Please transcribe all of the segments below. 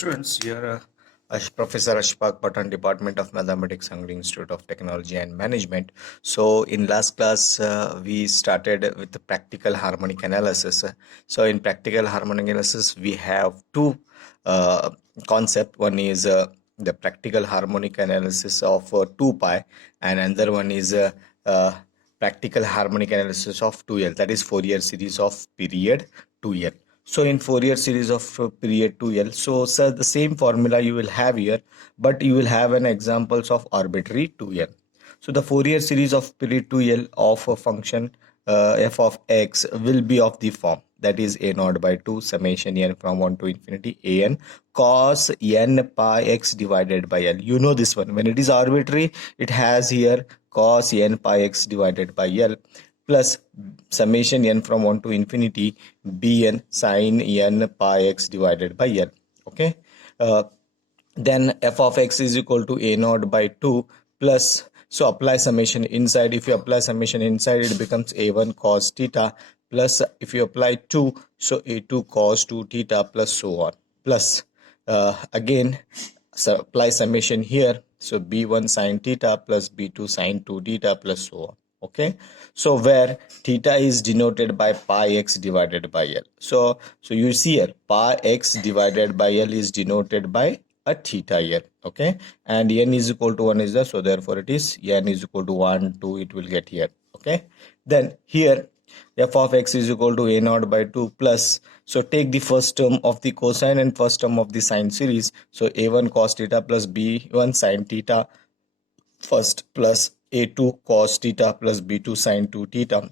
students, here Professor Ashfaq Patan, Department of Mathematics, Angli Institute of Technology and Management. So in last class, we started with the practical harmonic analysis. So in practical harmonic analysis, we have two uh, concept. One is the practical harmonic analysis of 2 pi, and another one is practical harmonic analysis of 2L, that is Fourier series of period 2L. So in Fourier series of period 2L, so sir, the same formula you will have here, but you will have an examples of arbitrary 2L. So the Fourier series of period 2L of a function f of x will be of the form, that is a naught by 2 summation n from 1 to infinity a n cos n pi x divided by L. You know this one. When it is arbitrary, it has here cos n pi x divided by L plus summation n from 1 to infinity bn sin n pi x divided by L. Okay. Then f of x is equal to a naught by 2 plus, so apply summation inside. If you apply summation inside, it becomes a1 cos theta plus, if you apply 2, so a2 cos 2 theta plus so on, plus again apply summation here, so b1 sin theta plus b2 sin 2 theta plus so on. Okay, so where theta is denoted by pi x divided by L. So you see here pi x divided by L is denoted by a theta here. Okay, and n is equal to 1 is there, so therefore it is n is equal to 1 2 it will get here. Okay, then here f of x is equal to a naught by 2 plus, so take the first term of the cosine and first term of the sine series, so a1 cos theta plus b1 sin theta first plus a2 cos theta plus b2 sin 2 theta,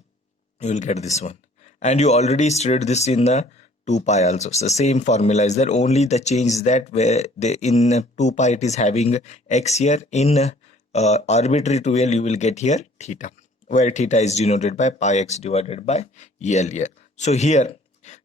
you will get this one. And you already studied this in the 2 pi also. So same formula is there, only the change is that where in 2 pi it is having x here, in arbitrary 2L you will get here theta, where theta is denoted by pi x divided by L here. So here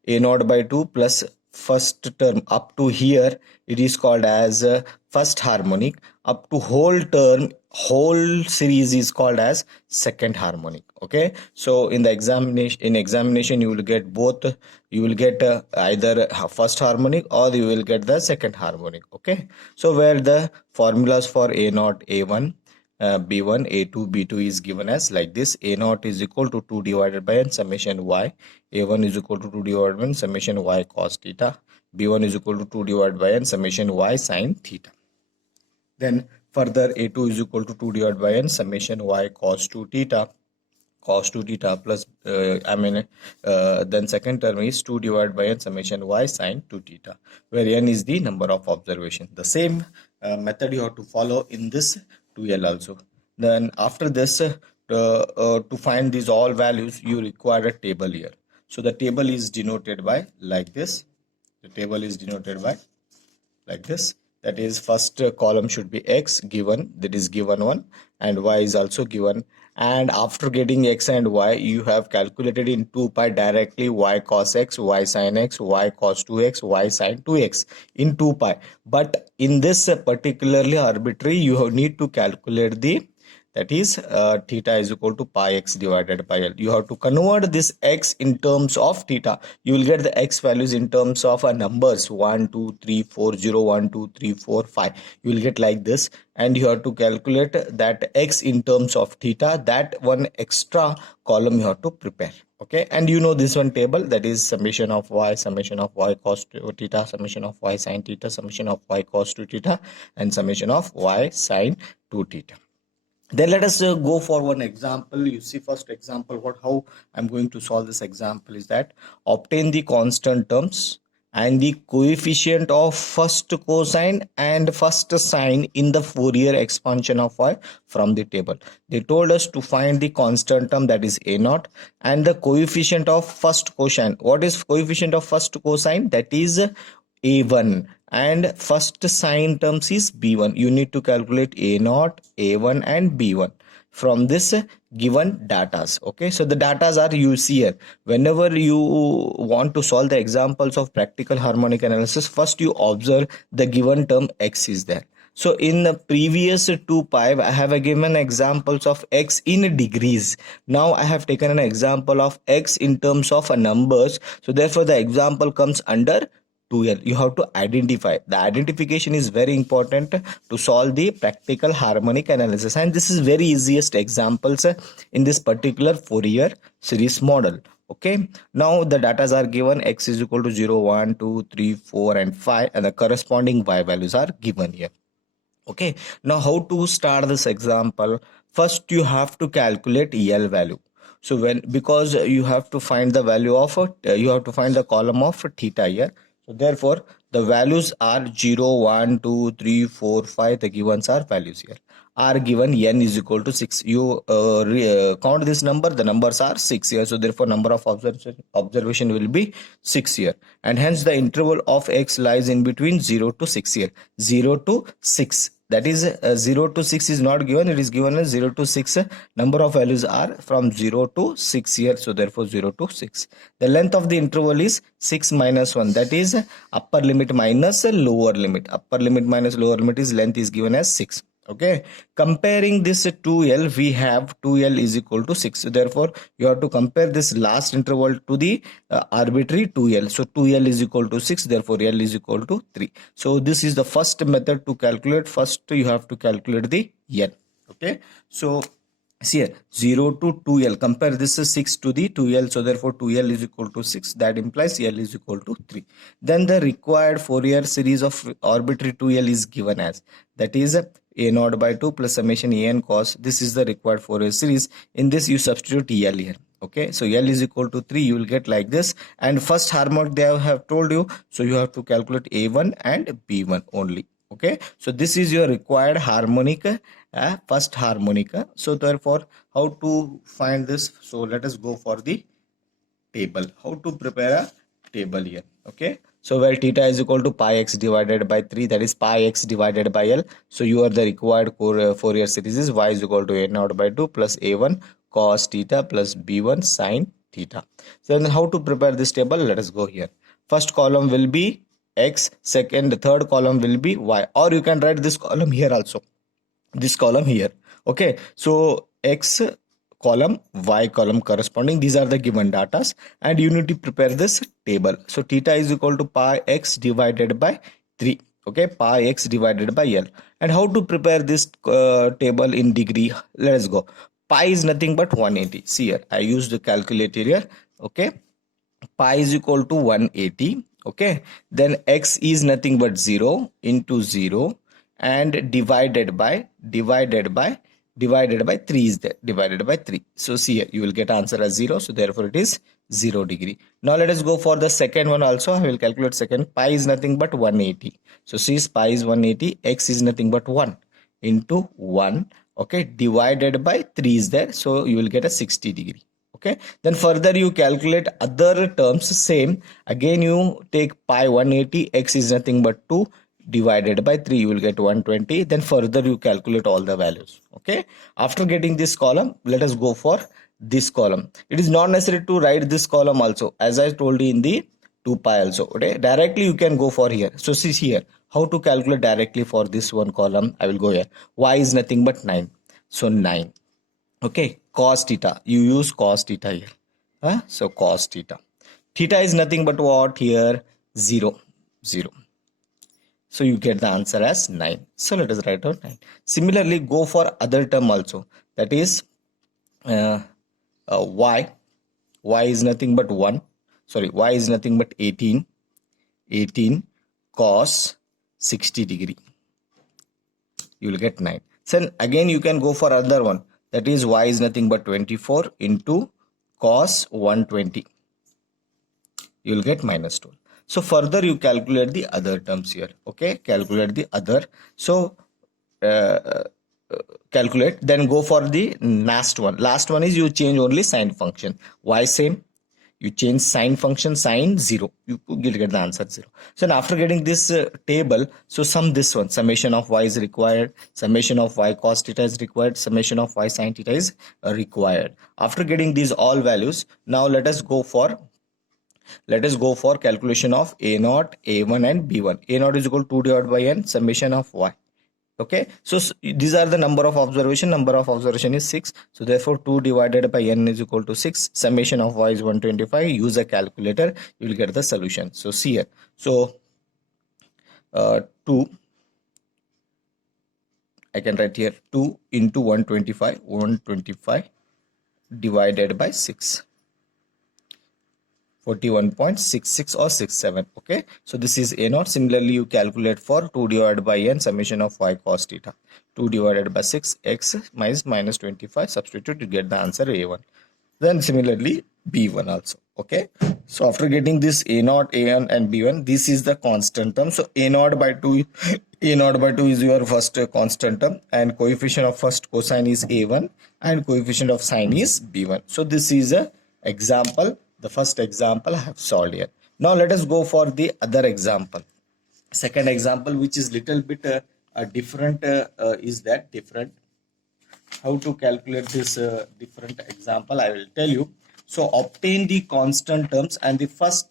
a naught by 2 plus first term up to here, it is called as first harmonic, up to whole term, whole series is called as second harmonic. Okay, so in the examination you will get both, you will get either first harmonic or you will get the second harmonic. Okay, so where the formulas for a naught a1 b1 a2 b2 is given as like this: a naught is equal to 2 divided by n summation y, a1 is equal to 2 divided by n summation y cos theta, b1 is equal to 2 divided by n summation y sin theta. Then further a2 is equal to 2 divided by n summation y cos 2 theta plus then second term is 2 divided by n summation y sin 2 theta, where n is the number of observation. The same method you have to follow in this 2L also. Then after this, to find these all values, you require a table here. So the table is denoted by like this. The table is denoted by like this. That is, first column should be x given, that is given one, and y is also given. And after getting x and y, you have calculated in 2 pi directly y cos x, y sin x, y cos 2x, y sin 2x in 2 pi. But in this particularly arbitrary, you need to calculate the, that is theta is equal to pi x divided by L. You have to convert this x in terms of theta. You will get the x values in terms of numbers 1 2 3 4 0 1 2 3 4 5. You will get like this, and you have to calculate that x in terms of theta. That one extra column you have to prepare. Okay, and you know this one table, that is summation of y cos 2 theta, summation of y sin theta, summation of y cos 2 theta, and summation of y sin 2 theta. Then let us go for one example. You see, first example, how I'm going to solve this example is that obtain the constant terms and the coefficient of first cosine and first sine in the Fourier expansion of y from the table. They told us to find the constant term, that is a naught, and the coefficient of first cosine. What is coefficient of first cosine? That is a1, and first sine terms is b1. You need to calculate a naught, a1 and b1 from this given datas. Okay, so the datas are, you see here, whenever you want to solve the examples of practical harmonic analysis, first you observe the given term x is there. So in the previous 2 pi, I have given examples of x in degrees. Now I have taken an example of x in terms of numbers. So therefore the example comes under 2L. You have to identify. The identification is very important to solve the practical harmonic analysis. And this is very easiest examples in this particular Fourier series model. Okay. Now the datas are given. X is equal to 0, 1, 2, 3, 4, and 5. And the corresponding Y values are given here. Okay. Now how to start this example? First, you have to calculate L value. So because you have to find the value of you have to find the column of theta here. So therefore, the values are 0, 1, 2, 3, 4, 5. The givens are values here. Are given n is equal to 6. You count this number. The numbers are 6 here. So therefore, number of observation will be 6 here. And hence the interval of x lies in between 0 to 6 here. 0 to 6. That is 0 to 6 is not given. It is given as 0 to 6. Number of values are from 0 to 6 here. So therefore 0 to 6. The length of the interval is 6 minus 1. That is upper limit minus lower limit. Upper limit minus lower limit is length is given as 6. Okay, comparing this 2L, we have 2L is equal to 6. So therefore, you have to compare this last interval to the arbitrary 2L. So 2L is equal to 6. Therefore, L is equal to 3. So this is the first method to calculate. First, you have to calculate the N. Okay, so see here 0 to 2L. Compare this 6 to the 2L. So therefore 2L is equal to 6. That implies L is equal to 3. Then the required Fourier series of arbitrary 2L is given as, that is a naught by 2 plus summation an cos. This is the required Fourier series. In this you substitute L here. Okay, so L is equal to 3. You will get like this. And first harmonic they have told you. So you have to calculate A1 and B1 only. Okay, so this is your required harmonic, first harmonic. So therefore, how to find this? So let us go for the table. How to prepare a table here? Okay, so where theta is equal to pi x divided by 3, that is pi x divided by L. So you are the required Fourier series is y is equal to a naught by 2 plus a1 cos theta plus b1 sin theta. So then how to prepare this table? Let us go here. First column will be x, second, third column will be y, or you can write this column here also, this column here. Okay, so x column, y column corresponding, these are the given datas, and you need to prepare this table. So theta is equal to pi x divided by 3. Okay, pi x divided by L. And how to prepare this table in degree? Let us go. Pi is nothing but 180. See here, I used the calculator here. Okay, pi is equal to 180. Okay, then x is nothing but 0 into 0 and divided by 3 is there, divided by 3. So see here, you will get answer as 0. So therefore it is 0 degree. Now let us go for the second one also. I will calculate second. Pi is nothing but 180. So see, pi is 180, x is nothing but 1 into 1. Okay, divided by 3 is there. So you will get a 60 degree. Okay, then further you calculate other terms same. Again you take pi 180, x is nothing but 2 divided by 3, you will get 120. Then further you calculate all the values. Okay, after getting this column, let us go for this column. It is not necessary to write this column also, as I told you in the 2 pi also. Okay, directly you can go for here. So see here how to calculate directly for this one column. I will go here. Y is nothing but 9. So 9. Okay, cos theta, you use cos theta here. So cos theta. Theta is nothing but what here? 0. So you get the answer as 9. So let us write down 9. Similarly, go for other term also. That is y. Y is nothing but 1. Sorry, y is nothing but 18. 18 cos 60 degree. You will get 9. So again you can go for another one. That is y is nothing but 24 into cos 120. You will get minus 12. So further you calculate the other terms here. Okay, calculate the other. So calculate, then go for the last one. Last one is you change only sign function. Y same. You change sign function, sign 0. You will get the answer 0. So after getting this table, so sum this one. Summation of y is required. Summation of y cos theta is required. Summation of y sin theta is required. After getting these all values, now let us go for calculation of a naught, a1 and b1. A naught is equal to 2 divided by n summation of y. Okay, so these are the number of observation is 6, so therefore 2 divided by n is equal to 6. Summation of y is 125. Use a calculator, you will get the solution. So see here, so 2, I can write here 2 into 125 divided by 6, 41.66 or 67. Okay, so this is a naught. Similarly, you calculate for 2 divided by n summation of y cos theta, 2 divided by 6 x minus 25, substitute to get the answer a1. Then similarly b1 also. Okay, so after getting this a naught, a1 and b1, this is the constant term. So a naught by 2 is your first constant term, and coefficient of first cosine is a1 and coefficient of sine is b1. So this is a example, the first example I have solved here. Now let us go for the other example. Second example, which is little bit different, how to calculate this different example, I will tell you. So obtain the constant terms and the first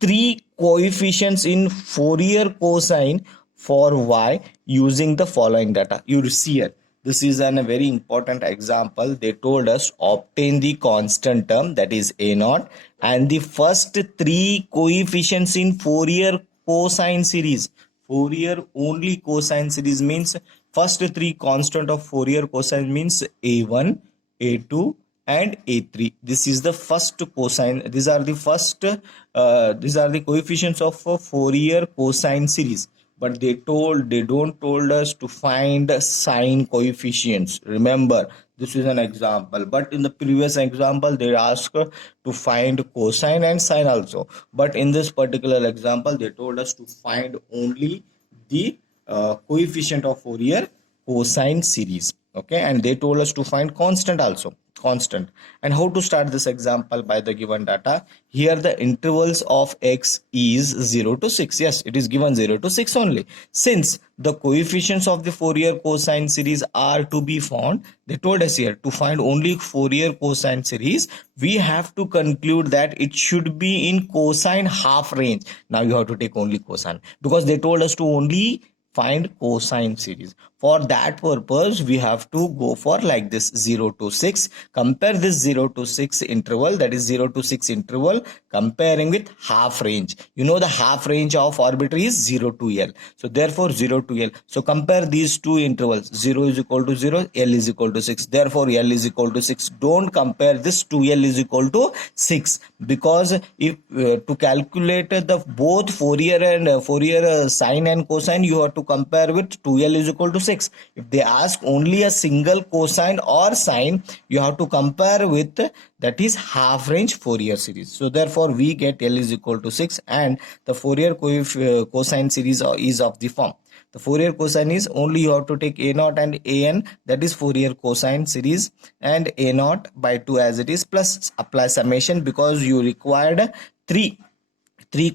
three coefficients in Fourier cosine for y using the following data. You see here, this is a very important example. They told us obtain the constant term, that is a naught, and the first three coefficients in Fourier cosine series. Fourier only cosine series means first three constant of Fourier cosine means a1, a2 and a3. This is the first cosine. These are the coefficients of Fourier cosine series. But they don't told us to find sine coefficients. Remember, this is an example, but in the previous example they asked to find cosine and sine also. But in this particular example they told us to find only the coefficient of Fourier cosine series. Okay, and they told us to find constant also, constant. And how to start this example? By the given data. Here the intervals of x is 0 to 6. Yes, it is given 0 to 6 only. Since the coefficients of the Fourier cosine series are to be found, they told us here to find only Fourier cosine series, we have to conclude that it should be in cosine half range. Now you have to take only cosine, because they told us to only find cosine series. For that purpose we have to go for like this 0 to 6. Compare this 0 to 6 interval, that is 0 to 6 interval, comparing with half range. You know the half range of arbitrary is 0 to L. So therefore 0 to L. So compare these two intervals. 0 is equal to 0, L is equal to 6. Therefore L is equal to 6. Don't compare this to L is equal to 6, because if to calculate the both Fourier and Fourier sine and cosine, you have to compare with 2L is equal to 6. If they ask only a single cosine or sine, you have to compare with, that is half range Fourier series. So therefore we get L is equal to 6, and the Fourier cosine series is of the form. The Fourier cosine is only you have to take a naught and an, that is Fourier cosine series, and a naught by 2 as it is, plus apply summation, because you required three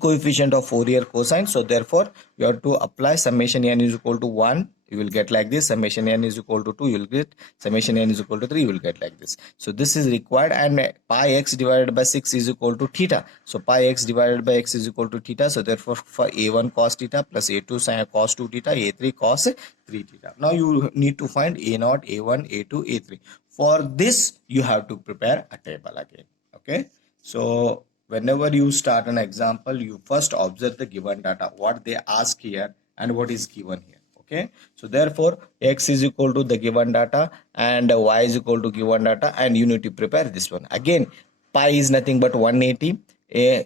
coefficient of Fourier cosine. So therefore you have to apply summation n is equal to 1, you will get like this. Summation n is equal to 2, you will get. Summation n is equal to 3, you will get like this. So this is required, and pi x divided by 6 is equal to theta. So pi x divided by x is equal to theta. So therefore for a1 cos theta plus a2 sin cos 2 theta, a3 cos 3 theta. Now you need to find a0, a1, a2, a3. For this you have to prepare a table again. Okay, so whenever you start an example, you first observe the given data, what they ask here and what is given here. Okay, so therefore x is equal to the given data and y is equal to given data, and you need to prepare this one. Again, pi is nothing but 180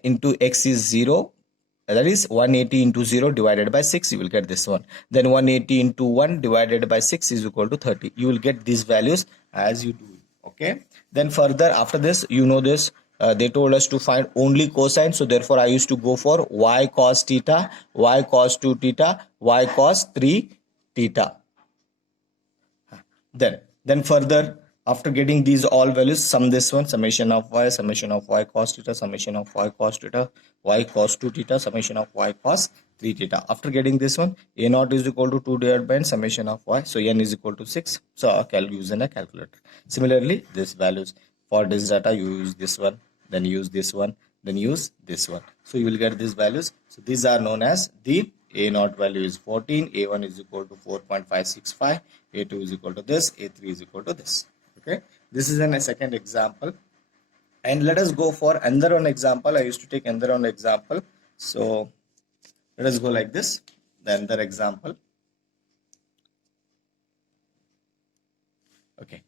into x is 0, that is 180 into 0 divided by 6, you will get this one. Then 180 into 1 divided by 6 is equal to 30. You will get these values as you do. Okay, then further after this, you know this, they told us to find only cosine. So therefore I used to go for y cos theta, y cos 2 theta, y cos 3 theta. Then further, after getting these all values, sum this one, summation of y cos theta, summation of y cos theta, y cos 2 theta, summation of y cos 3 theta. After getting this one, a naught is equal to 2 divided by n, summation of y. So n is equal to 6. So I'll use in a calculator. Similarly, these values for this data, you use this one, then use this one, then use this one. So you will get these values. So these are known as the A0 value is 14, A1 is equal to 4.565, A2 is equal to this, A3 is equal to this. Okay, this is a second example. And let us go for another one example. I used to take another one example. So let us go like this. The another example. Okay.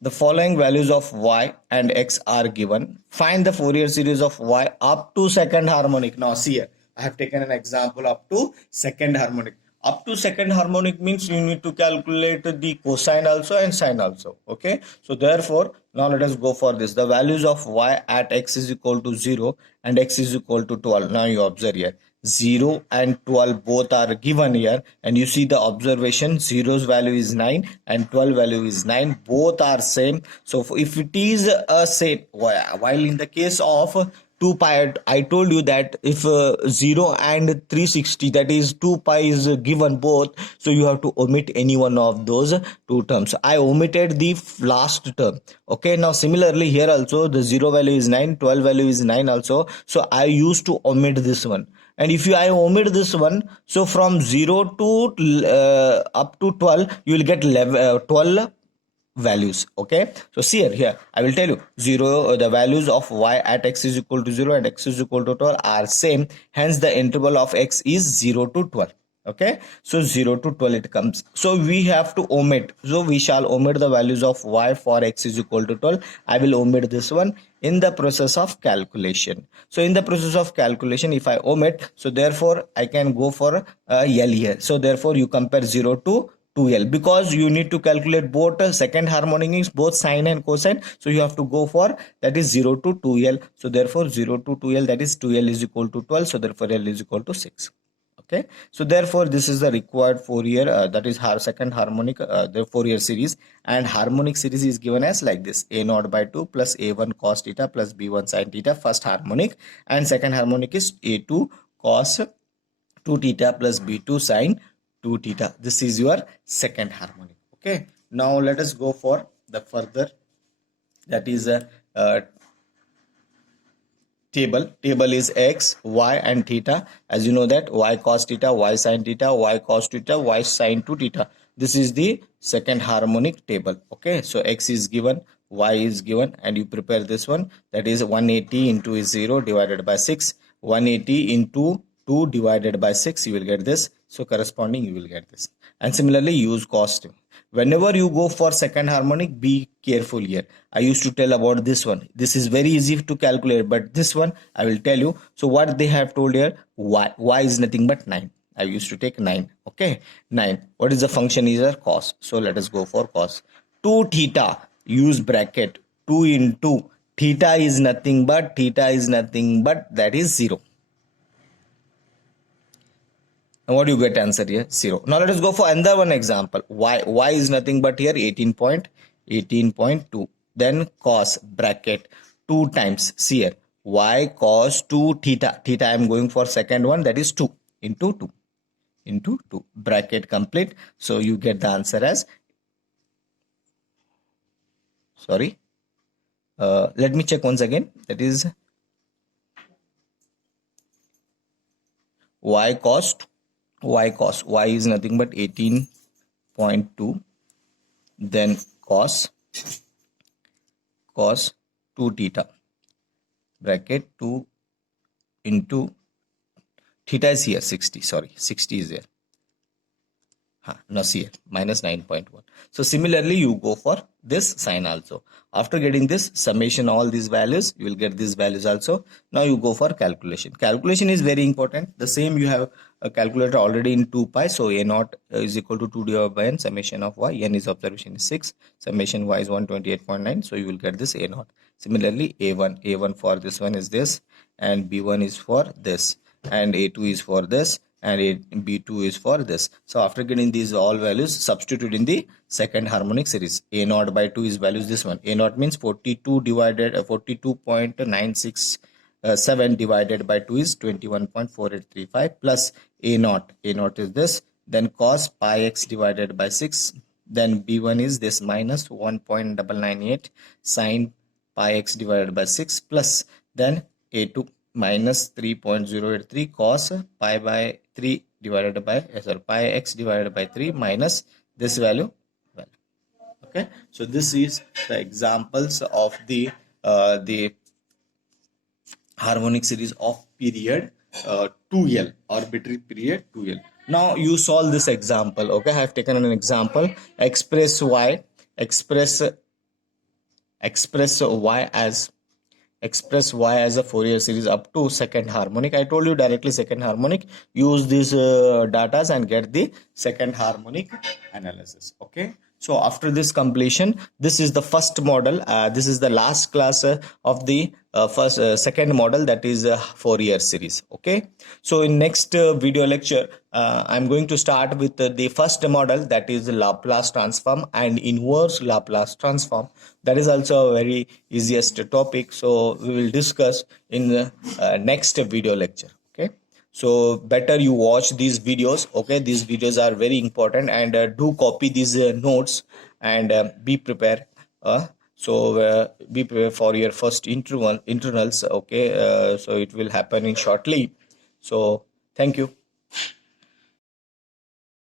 The following values of y and x are given. Find the Fourier series of y up to second harmonic. Now see here, I have taken an example up to second harmonic. Up to second harmonic means you need to calculate the cosine also and sine also. Okay. So therefore, now let us go for this. The values of y at x is equal to 0 and x is equal to 12. Now you observe here. 0 and 12 both are given here, and you see the observation, 0's value is 9 and 12 value is 9, both are same. So if it is a same, while in the case of 2 pi, I told you that if 0 and 360, that is 2 pi is given both, so you have to omit any one of those two terms. I omitted the last term. Okay, now similarly here also the 0 value is 9, 12 value is 9 also, so I used to omit this one. And if I omit this one, so from 0 to up to 12, you will get 12 values. Okay, so see here I will tell you 0, the values of y at x is equal to 0 and x is equal to 12 are same, hence the interval of x is 0 to 12. Okay, so 0 to 12 it comes, so we have to omit, so we shall omit the values of y for x is equal to 12. I will omit this one in the process of calculation. So in the process of calculation, if I omit, so therefore I can go for L here. So therefore you compare 0 to 2L, because you need to calculate both second harmonics, both sine and cosine, so you have to go for that is 0 to 2L. So therefore 0 to 2L, that is 2L is equal to 12, so therefore L is equal to 6. Okay, so therefore this is the required Fourier, that is second harmonic, the Fourier series, and harmonic series is given as like this: A0 by 2 plus A1 cos theta plus B1 sin theta, first harmonic, and second harmonic is A2 cos 2 theta plus B2 sin 2 theta. This is your second harmonic. Okay, now let us go for the further, that is a table is x, y and theta. As you know that y cos theta, y sin theta, y cos theta, y sin 2 theta. This is the second harmonic table. Okay, so x is given, y is given, and you prepare this one, that is 180 into 0 divided by 6, 180 into 2 divided by 6, you will get this. So corresponding you will get this. And similarly use cos. Whenever you go for second harmonic, be careful here. I used to tell about this one. This is very easy to calculate, but this one I will tell you. So what they have told here, y is nothing but 9. I used to take 9. Okay, 9. What is the function here? Cos. So let us go for cos. 2 theta, use bracket. 2 into theta is nothing but that is 0. And what do you get answer here? 0. Now let us go for another one example. Y is nothing but here 18.2. Then cos bracket 2 times. See here, y cos 2 theta. Theta I am going for second one, that is 2 into 2 into 2. Bracket complete. So you get the answer as, sorry, let me check once again. That is y cos y is nothing but 18.2, then cos 2 theta bracket 2 into theta is here 60, sorry, 60 is there. Now see here, minus 9.1. So similarly you go for this sign also. After getting this summation, all these values, you will get these values also. Now you go for calculation. Calculation is very important. The same you have a calculator already in 2 pi. So A0 is equal to 2 divided by n, summation of y, n is observation is 6, summation y is 128.9. So you will get this A0. Similarly A1 for this one is this, and B1 is for this, and A2 is for this, and B2 is for this. So after getting these all values, substitute in the second harmonic series. A0 by 2 is values this one. A0 means 42 divided 42.967 divided by 2 is 21.4835 plus A0. A0 is this. Then cos pi x divided by 6. Then B1 is this minus 1.998 sin pi x divided by 6 plus then A2 minus 3.083 cos pi by 3 divided by pi x divided by 3 minus this value. Okay, so this is the examples of the harmonic series of period 2L, arbitrary period 2L. Now you solve this example. Okay, I have taken an example. Express y as a Fourier series up to second harmonic. I told you directly second harmonic. Use these datas and get the second harmonic analysis. Okay, so after this completion, this is the first model. This is the last class of the second model, that is Fourier series. Okay, so in next video lecture, I'm going to start with the first model, that is Laplace transform and inverse Laplace transform. That is also a very easiest topic, so we will discuss in the next video lecture. Okay, so better you watch these videos. Okay, these videos are very important, and do copy these notes, and be prepared. Be prepared for your first internals. Okay, so it will happen in shortly. So thank you.